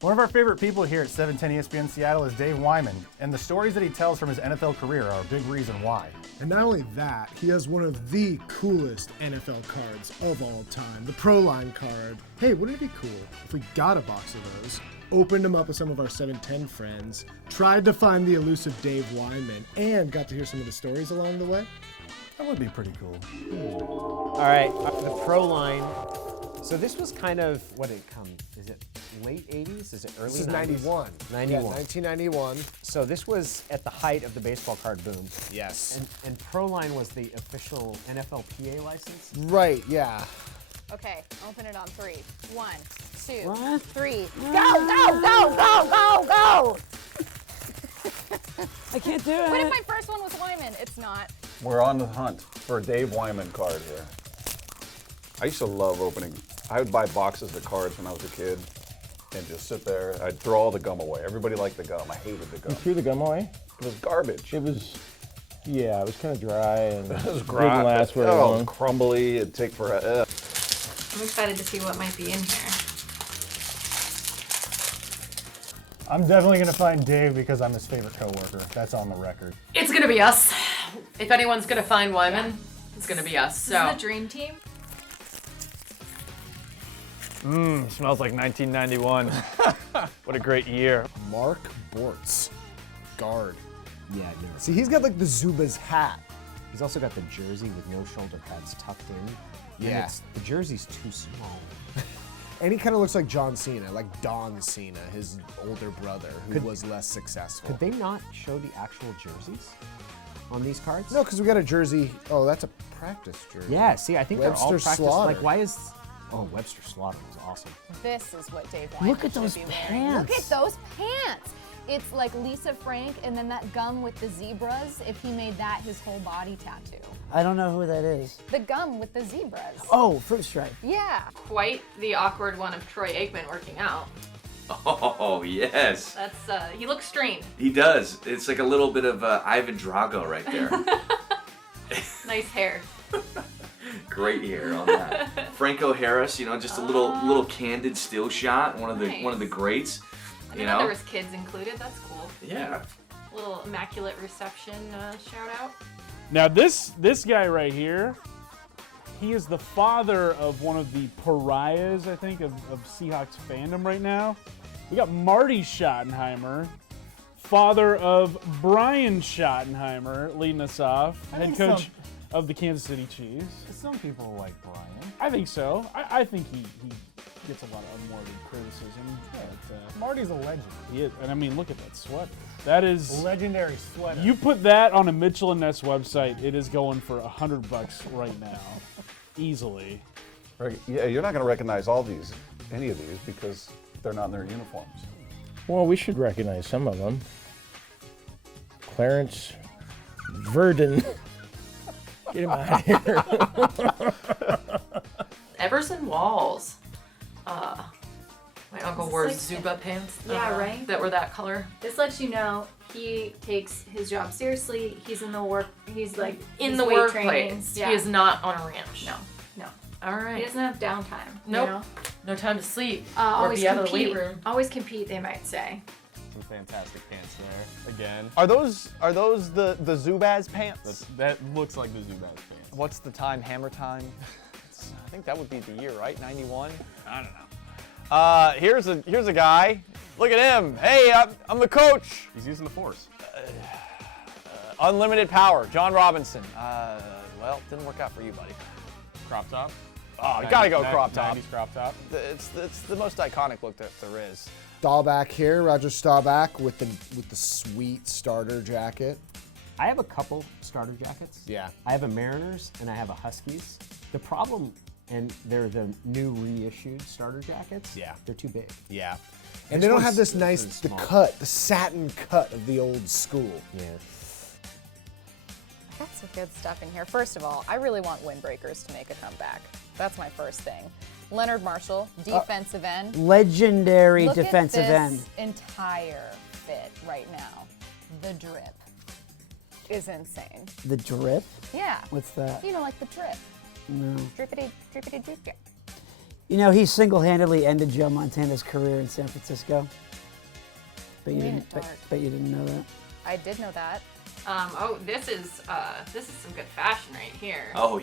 One of our favorite people here at 710 ESPN Seattle is Dave Wyman, and the stories that he tells from his NFL career are a big reason why. And not only that, he has one of the coolest NFL cards of all time, the Pro Line card. Hey, wouldn't it be cool if we got a box of those, opened them up with some of our 710 friends, tried to find the elusive Dave Wyman, and got to hear some of the stories along the way? That would be pretty cool. All right, the Pro Line. So this was kind of, what did it come, is it late 80s? Is it early 90s? This is 91. 91. Yeah, 1991. So this was at the height of the baseball card boom. Yes. And Pro Line was the official NFLPA license? Right, yeah. Okay, open it on 3. 1, 2, What? 3. Go, go, go, go, go, go! I can't do What if it. my first one was Wyman? It's not. We're on the hunt for a Dave Wyman card here. I used to love opening. I would buy boxes of cards when I was a kid and just sit there. I'd throw all the gum away. Everybody liked the gum. I hated the gum. You threw the gum away? It was garbage. It was, yeah, it was kind of dry and It was didn't last very it was long. crumbly. It'd take forever. I'm excited to see what might be in here. I'm definitely going to find Dave because I'm his favorite coworker. That's on the record. It's gonna be us. If anyone's gonna find Wyman, it's gonna be us. This is the dream team. Smells like 1991. What a great year. Mark Bortz, guard. Yeah, I've never. See, he's got like the Zubaz hat. He's also got the jersey with no shoulder pads tucked in. Yeah. And the jersey's too small. And he kind of looks like John Cena, like Don Cena, his older brother, who was less successful. Could they not show the actual jerseys on these cards? No, because we got a jersey. Oh, that's a practice jersey. Yeah, see, I think they're all Webster practice. Slaughter. Like, why is... Oh, Webster Slaughter was awesome. This is what Dave Wyman Look at those should be wearing. Look pants. at those pants. It's like Lisa Frank and then that gum with the zebras, if he made that his whole body tattoo. I don't know who that is. The gum with the zebras. Oh, Fruit Stripe. Yeah. Quite the awkward one of Troy Aikman working out. Oh, yes. That's, he looks strained. He does. It's like a little bit of Ivan Drago right there. Nice hair. Great hair on that. Franco Harris, you know, just a little candid still shot. One of the greats. I didn't know there was kids included. That's cool. Yeah. Little immaculate reception shout out. Now this guy right here, he is the father of one of the pariahs, I think, of Seahawks fandom right now. We got Marty Schottenheimer, father of Brian Schottenheimer, leading us off, head coach of the Kansas City Chiefs. Some people like Brian. I think so. I think he gets a lot of unwarranted criticism. But, Marty's a legend. he is, and I mean, look at that sweater. That is Legendary sweater. You put that on a Mitchell and Ness website, it is going for $100 right now, easily. Yeah, you're not going to recognize any of these, because they're not in their uniforms. Well, we should recognize some of them. Clarence Verdon. Get him out of here. Everson Walls. My uncle wore Zuba pants. Yeah, right? That were that color. This lets you know he takes his job seriously. He's in the work. He's like In his the weight training. workplace. Yeah. He is not on a ranch. No. All He right. doesn't have downtime. Nope. You know? No time to sleep or Always be out of the compete. weight room. Always compete, they might say. Some fantastic pants there, again. Are those the Zubaz pants? That looks like the Zubaz pants. What's the time? Hammer time? I think that would be the year, right? 91. I don't know. Here's a guy. Look at him. Hey, I'm the coach. He's using the force. Unlimited power. John Robinson. Well, didn't work out for you, buddy. Crop top. Oh, you gotta go crop top. 90s crop top. It's the most iconic look that there is. Staubach here, Roger Staubach with the sweet starter jacket. I have a couple starter jackets. Yeah. I have a Mariners and I have a Huskies. The problem, and they're the new reissued starter jackets. Yeah. They're too big. Yeah. And they don't have this nice, the satin cut of the old school. Yeah. I got some good stuff in here. First of all, I really want windbreakers to make a comeback. That's my first thing. Leonard Marshall, defensive end. Legendary Look defensive at end. this entire fit right now. The drip is insane. The drip? Yeah. What's that? You know, like the drip. No. Drippity, drippity, drip. You know, he single-handedly ended Joe Montana's career in San Francisco. But you didn't. But you didn't know that. I did know that. This is some good fashion right here. Oh,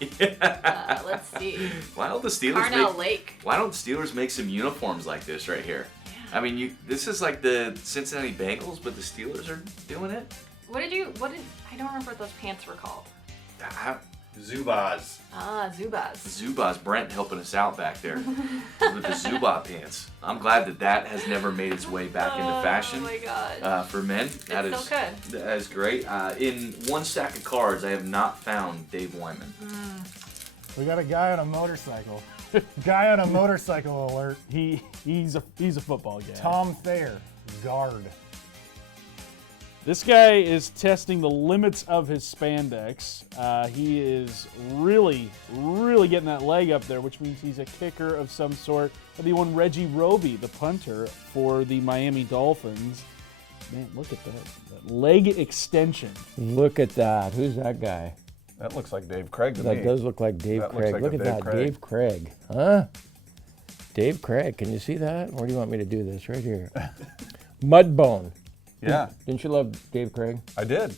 yeah. Let's see. Why don't the Steelers Parnell Lake. Why don't Steelers make some uniforms like this right here? Yeah. I mean, this is like the Cincinnati Bengals, but the Steelers are doing it. I don't remember what those pants were called. Zubaz. Zubaz. Zubaz. Brent helping us out back there with the Zubaz pants. I'm glad that has never made its way back into fashion. Oh my god. For men. That is great. In one stack of cards, I have not found Dave Wyman. We got a guy on a motorcycle. Guy on a motorcycle alert. He's a football guy. Tom Thayer, guard. This guy is testing the limits of his spandex. He is really, really getting that leg up there, which means he's a kicker of some sort. The one Reggie Roby, the punter for the Miami Dolphins. Man, look at that leg extension. Look at that. Who's that guy? That looks like Dave Craig to me. That does look like Dave Craig. Like look at that, Dave Craig. Huh? Dave Craig, can you see that? Where do you want me to do this? Right here. Mudbone. Yeah. Didn't you love Dave Craig? I did.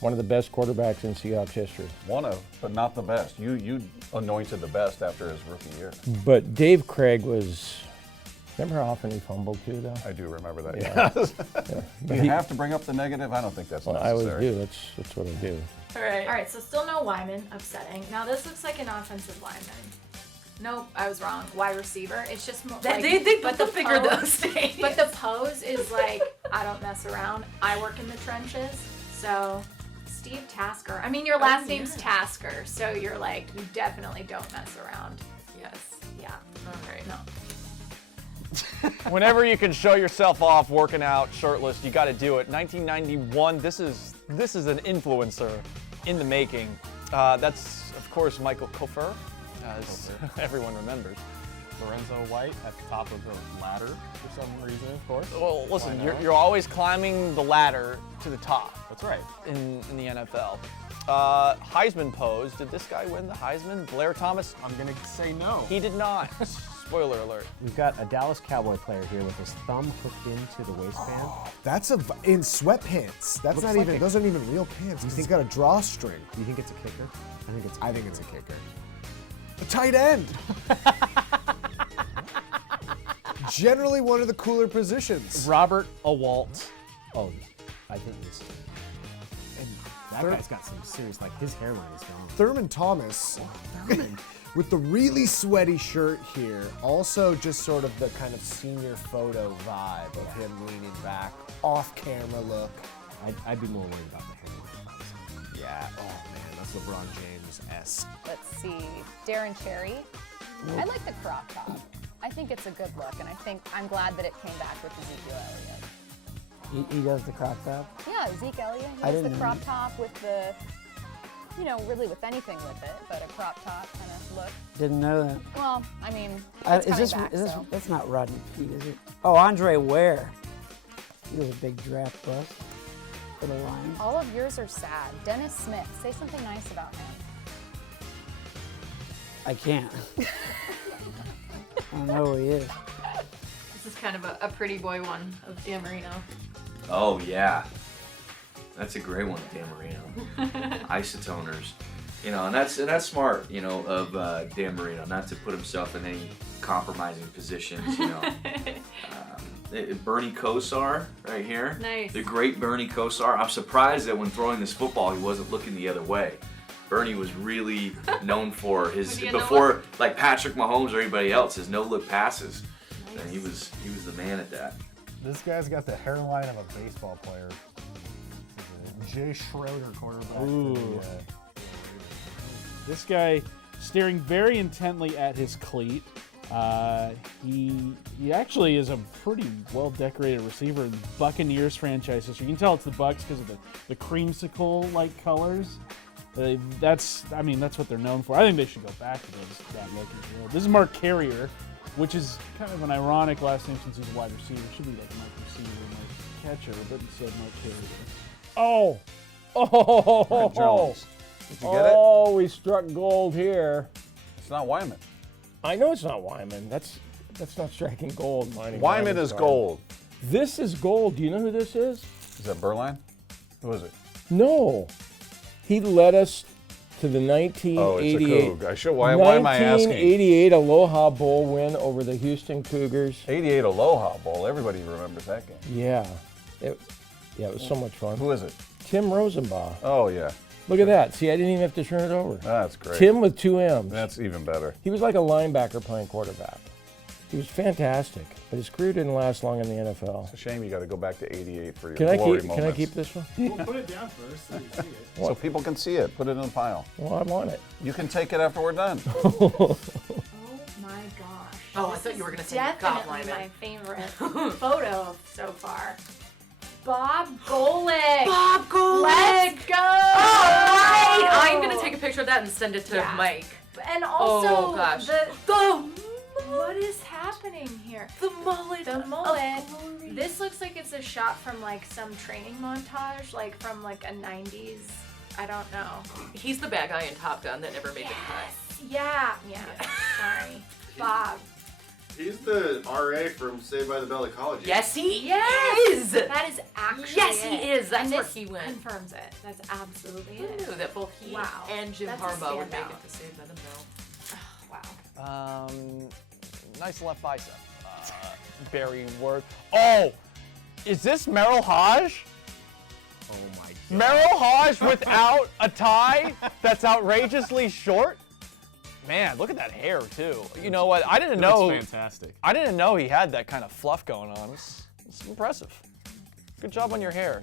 One of the best quarterbacks in Seahawks history. One of, but not the best. You anointed the best after his rookie year. But Dave Craig was, remember how often he fumbled too, though? I do remember that, yeah. Do you have to bring up the negative? I don't think that's necessary. I always do. That's what I do. All right, so still no Wyman, upsetting. Now this looks like an offensive lineman. Nope, I was wrong. Wide receiver. It's just more like, they figure those things. But the pose is like, I don't mess around. I work in the trenches. So Steve Tasker. I mean, your last name's Tasker, so you're like, you definitely don't mess around. Yes. Yeah. All right. No. Whenever you can show yourself off working out shirtless, you got to do it. 1991. This is an influencer in the making. That's of course Michael Kofer, as everyone remembers. Lorenzo White at the top of the ladder for some reason, of course. Well, listen, you're always climbing the ladder to the top. That's right. In the NFL. Heisman pose. Did this guy win the Heisman? Blair Thomas? I'm going to say no. He did not. Spoiler alert. We've got a Dallas Cowboy player here with his thumb hooked into the waistband. That's in sweatpants. That's Looks not like even. Those aren't even real pants. He's got a drawstring. Do you think it's a kicker? I think it's a kicker. A tight end. Generally one of the cooler positions. Robert A Walt. Oh, I think this. And that guy's got some serious, like his hairline is gone. Thurman Thomas. Thurman. With the really sweaty shirt here, also just sort of the kind of senior photo vibe of him leaning back, off-camera look. I'd be more worried about the hairline. Yeah, oh man, that's LeBron James-esque. Let's see, Darren Cherry. I like the crop top. I think it's a good look, and I'm glad that it came back with Ezekiel Elliott. He does the crop top? Yeah, Zeke Elliott. He does the crop top with the, really with anything with it, but a crop top kind of look. Didn't know that. Well, I mean, it's coming back, so. That's not Rodney Peete, is it? Oh, Andre Ware. He was a big draft bust for the Lions. All of yours are sad. Dennis Smith, say something nice about him. I can't. I don't know who he is. This is kind of a pretty boy one of Dan Marino. Oh yeah, that's a great one, Dan Marino. Isotoners, and that's smart, of Dan Marino, not to put himself in any compromising positions, Bernie Kosar right here. Nice. The great Bernie Kosar. I'm surprised that when throwing this football, he wasn't looking the other way. Bernie was really known for his, before like Patrick Mahomes or anybody else, his no-look passes. Nice. And he was the man at that. This guy's got the hairline of a baseball player. Jay Schroeder, quarterback. Ooh. This guy staring very intently at his cleat. He actually is a pretty well-decorated receiver in the Buccaneers franchise. So you can tell it's the Bucs because of the creamsicle-like colors. That's what they're known for. I think they should go back to that look as well. This is Mark Carrier, which is kind of an ironic last name since he's a wide receiver. It should be like Mike Receiver, Mike Catcher, but instead Mark Carrier. Oh! Brent Jones. Did you get it? Oh, we struck gold here. It's not Wyman. I know it's not Wyman. That's not striking gold. Wyman Wyman's is card. gold. This is gold. Do you know who this is? Is that Berline? Who is it? No. He led us to the 1988. Oh, it's a Coug. Why am I asking? 1988 Aloha Bowl win over the Houston Cougars. 88 Aloha Bowl. Everybody remembers that game. Yeah. It was so much fun. Who is it? Tim Rosenbaugh. Oh, yeah. Look at that. See, I didn't even have to turn it over. That's great. Tim with 2 M's. That's even better. He was like a linebacker playing quarterback. He was fantastic, but his career didn't last long in the NFL. It's a shame you got to go back to 88 for your Can glory moments. Can I keep this one? We'll put it down first so you see it. So people can see it. Put it in the pile. Well, I want it. You can take it after we're done. Oh my gosh. Oh, I thought you were going to say you got definitely Wyman. my favorite photo so far. Bob Golick. Bob Golick. Let's go. All right. I'm going to take a picture of that and send it to Yeah. Mike. And also, Oh, gosh. what is happening here? The mullet. The mullet. This looks like it's a shot from like some training montage, like from like a 90s. I don't know. He's the bad guy in Top Gun that never made the cut. Yeah. Sorry. Bob. He's the RA from Saved by the Bell at college. Yes, he is. That is actually Yes, he it. is. That's And where this he went. confirms it. That's absolutely Who it. knew that both he Wow. and Jim That's a Harbaugh would make standout. it to Saved by the Bell? Wow. Nice left bicep. Barry Ward. Oh, is this Merrill Hodge? Oh my God. Merrill Hodge without a tie that's outrageously short? Man, look at that hair too. You know what? I didn't know. That's fantastic. I didn't know he had that kind of fluff going on. It's impressive. Good job on your hair.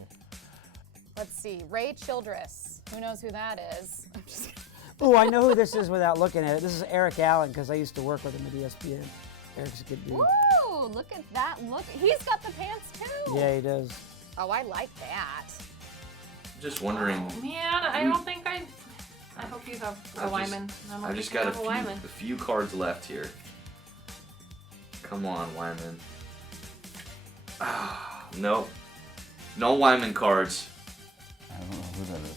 Let's see. Ray Childress. Who knows who that is? I'm just kidding. Oh, I know who this is without looking at it. This is Eric Allen because I used to work with him at ESPN. Eric's a good dude. Woo! Look at that. Look. He's got the pants too. Yeah, he does. Oh, I like that. Just wondering. Man, I don't think I hope you have a Wyman. I've just got a few cards left here. Come on, Wyman. Nope. No Wyman cards. I don't know who that is.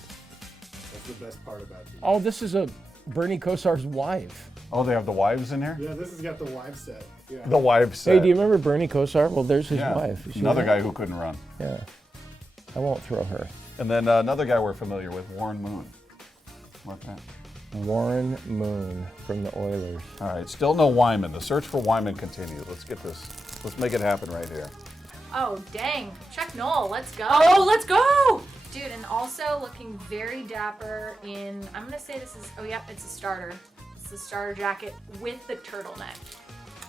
That's the best part about these. Oh, this is a Bernie Kosar's wife. Oh, they have the wives in here? Yeah, this has got the live set. Yeah. The wives set. Hey, do you remember Bernie Kosar? Well, there's his Yeah. wife. Is she Another there? guy who couldn't run. Yeah. I won't throw her. And then another guy we're familiar with, Warren Moon. What's that? Warren Moon from the Oilers. All right, still no Wyman. The search for Wyman continues. Let's get this. Let's make it happen right here. Oh, dang. Chuck Noll, let's go. Oh, let's go! Dude, and also looking very dapper in, I'm going to say this is, oh, yep, it's a starter. It's the starter jacket with the turtleneck.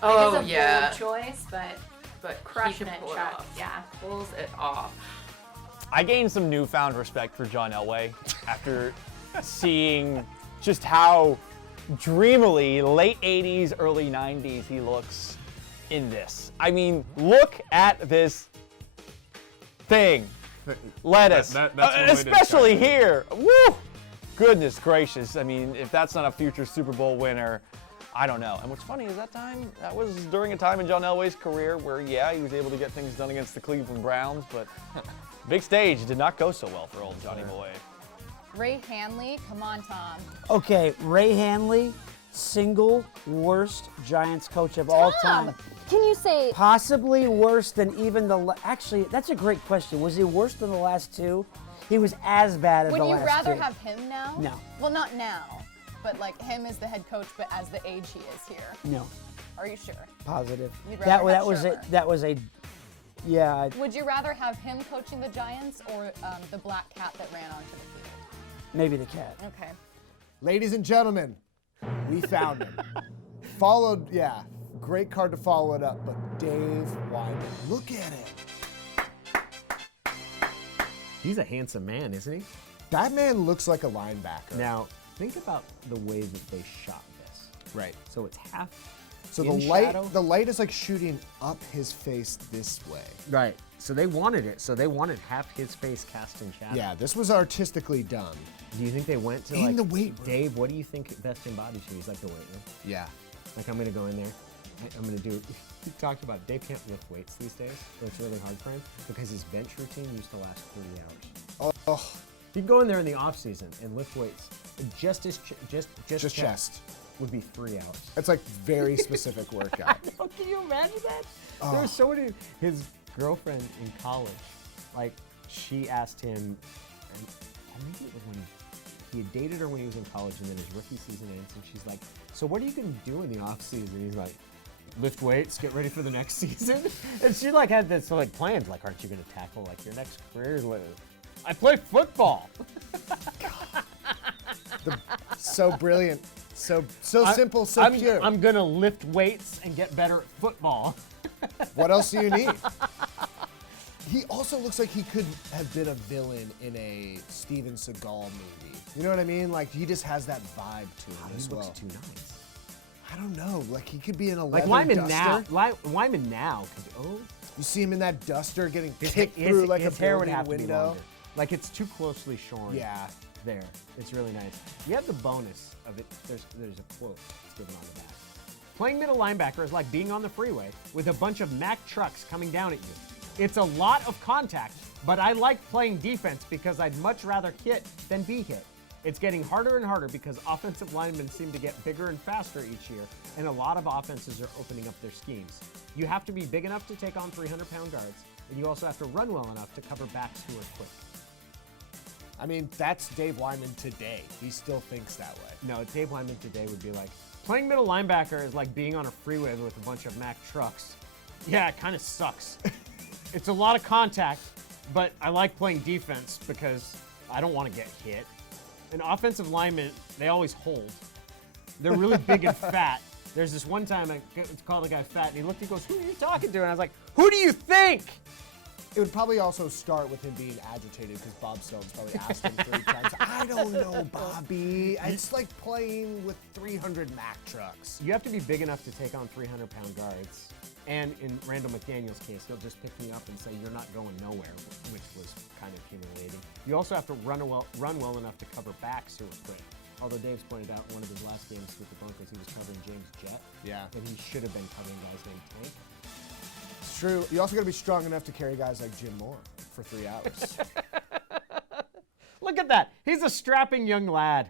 Oh, It's a yeah. bold choice, but But crushing he can it, pull Chuck. off. Yeah. Pulls it off. I gained some newfound respect for John Elway after seeing just how dreamily late 80s, early 90s he looks in this. I mean, look at this thing. Lettuce. That's what we did, especially Chuck. here. Woo! Goodness gracious. I mean, if that's not a future Super Bowl winner, I don't know. And what's funny is that was during a time in John Elway's career where, yeah, he was able to get things done against the Cleveland Browns, but big stage did not go so well for old Johnny Boy. Ray Handley. Come on, Tom. Okay, Ray Handley, single worst Giants coach of all time. Can you say Possibly worse than even actually, that's a great question. Was he worse than the last two? He was as bad as Would the you last rather two. have him now? No. Well, not now, but like him as the head coach, but as the age he is here. No, Are you sure? positive. You'd That rather have was Shermer. it. That was a, yeah. Would you rather have him coaching the Giants or the black cat that ran onto the field? Maybe the cat. Okay. Ladies and gentlemen, we found him. Followed, yeah, great card to follow it up, but Dave Wyman. Look at it. He's a handsome man, isn't he? That man looks like a linebacker. Now, think about the way that they shot this. Right. So it's half So in the light, shadow. the light is like shooting up his face this way. Right. So they wanted it. So they wanted half his face cast in shadow. Yeah, this was artistically done. Do you think they went to In like the weight room. Dave? What do you think best embodies you? He's like the weight room. Yeah. Like I'm gonna go in there. I'm gonna do. He talked about Dave can't lift weights these days, so it's really hard for him because his bench routine used to last 40 hours. Oh, You can go in there in the off season and lift weights, just just chest. would be 3 hours. It's like very specific workout. Oh, can you imagine that? Oh. There's so many. His girlfriend in college, like, she asked him, and maybe it was when he had dated her when he was in college, and then his rookie season ends, and she's like, so what are you going to do in the off season? He's like, lift weights, get ready for the next season. And she like had this like plans, like, aren't you going to tackle like your next career? I play football. So brilliant. So simple, so pure. I'm going to lift weights and get better at football. What else do you need? He also looks like he could have been a villain in a Steven Seagal movie. You know what I mean? Like, he just has that vibe to him as well. He looks too nice. I don't know. Like, he could be in a Like leather Wyman duster. now. Wyman now. You see him in that duster getting kicked through like his a hair would building have to be window. longer. Like, it's too closely shorn. Yeah. There. It's really nice. You have the bonus of it. There's a quote that's given on the back. Playing middle linebacker is like being on the freeway with a bunch of Mack trucks coming down at you. It's a lot of contact, but I like playing defense because I'd much rather hit than be hit. It's getting harder and harder because offensive linemen seem to get bigger and faster each year, and a lot of offenses are opening up their schemes. You have to be big enough to take on 300-pound guards, and you also have to run well enough to cover backs who are quick. I mean, that's Dave Wyman today. He still thinks that way. No, Dave Wyman today would be like, playing middle linebacker is like being on a freeway with a bunch of Mack trucks. Yeah, it kind of sucks. It's a lot of contact, but I like playing defense because I don't want to get hit. And offensive linemen, they always hold. They're really big and fat. There's this one time I called the guy fat, and he looked, he goes, who are you talking to? And I was like, who do you think? It would probably also start with him being agitated because Bob Stone's probably asked him 3 times. I don't know, Bobby. It's like playing with 300 Mack trucks. You have to be big enough to take on 300-pound guards. And in Randall McDaniel's case, he'll just pick me up and say, you're not going nowhere, which was kind of humiliating. You also have to run well enough to cover backs who are quick. Although Dave's pointed out in one of his last games with the Broncos, he was covering James Jett. Yeah. And he should have been covering guys named Tank. It's true. You also got to be strong enough to carry guys like Jim Moore for 3 hours. Look at that. He's a strapping young lad.